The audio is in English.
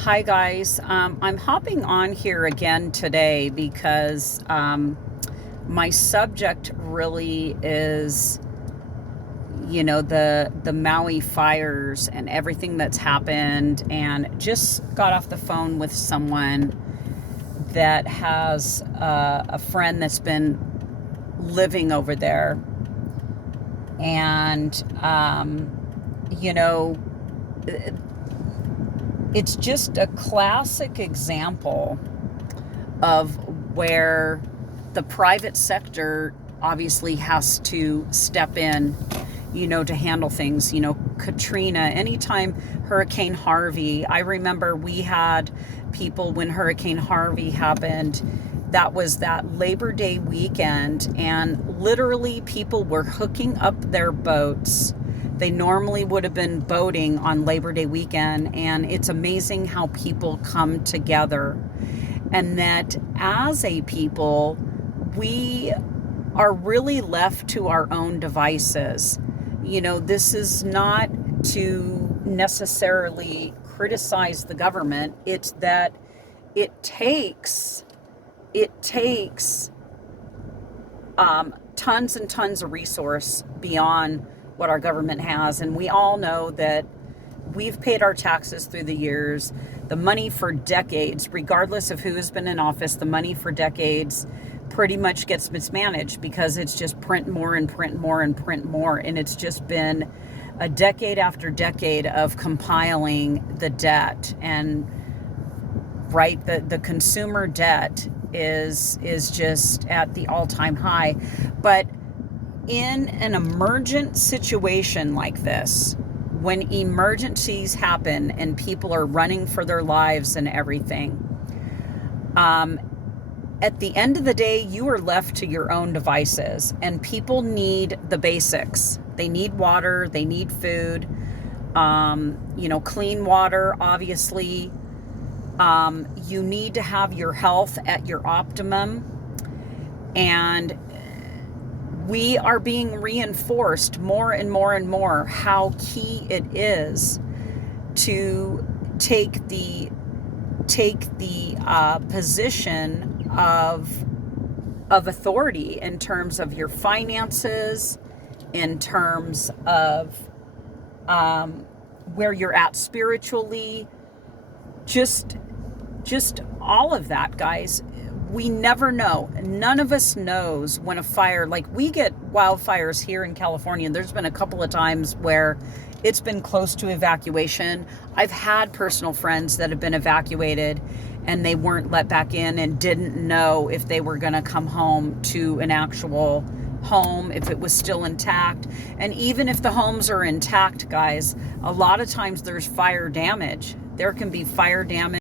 Hi, guys. I'm hopping on here again today because my subject really is, the Maui fires and everything that's happened. And just got off the phone with someone that has a friend that's been living over there. And, you know, it's just a classic example of where the private sector obviously has to step in, to handle things. Katrina, anytime Hurricane Harvey, I remember we had people when Hurricane Harvey happened. That was that Labor Day weekend, and literally people were hooking up their boats. They normally would have been boating on Labor Day weekend, and it's amazing how people come together. And that as a people, we are really left to our own devices. This is not to necessarily criticize the government. It's that it takes tons and tons of resource beyond what our government has. And we all know that we've paid our taxes through the years. The money for decades, regardless of who has been in office, the money for decades pretty much gets mismanaged because it's just print more and print more and print more. And it's just been a decade after decade of compiling the debt. And right, the consumer debt is just at the all-time high. But in an emergent situation like this, when emergencies happen and people are running for their lives and everything, at the end of the day, you are left to your own devices, and people need the basics. They need water, they need food, clean water, obviously. You need to have your health at your optimum. And we are being reinforced more and more and more how key it is to take the position of authority in terms of your finances, in terms of where you're at spiritually, just all of that, guys. We never know. None of us knows when a fire, like we get wildfires here in California. There's been a couple of times where it's been close to evacuation. I've had personal friends that have been evacuated and they weren't let back in and didn't know if they were going to come home to an actual home, if it was still intact. And even if the homes are intact, guys, a lot of times there's fire damage. There can be fire damage.